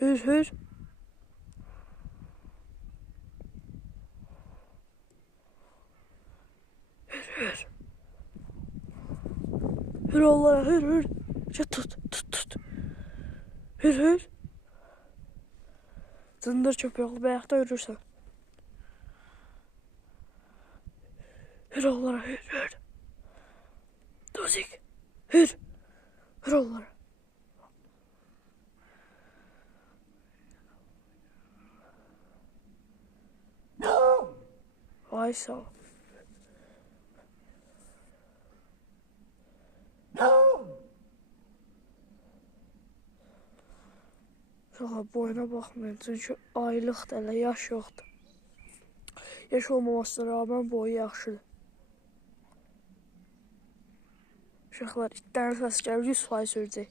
Hür hür. Hür. Hür onlara hür hür. Ya tut. Hür hür. Zındır köpek bayaqda yürürsən. Hür onlara hür. Dozik. Hür. Hür onlara. Ay sağ ol. Uşaqlar boyuna baxmayın, çünki aylıqdır, elə yaş yoxdur. Yaş olmamasına rağmen boyu yaxşıdır. Uşaqlar, itlərin səsi gəlir, 100% sürəcək.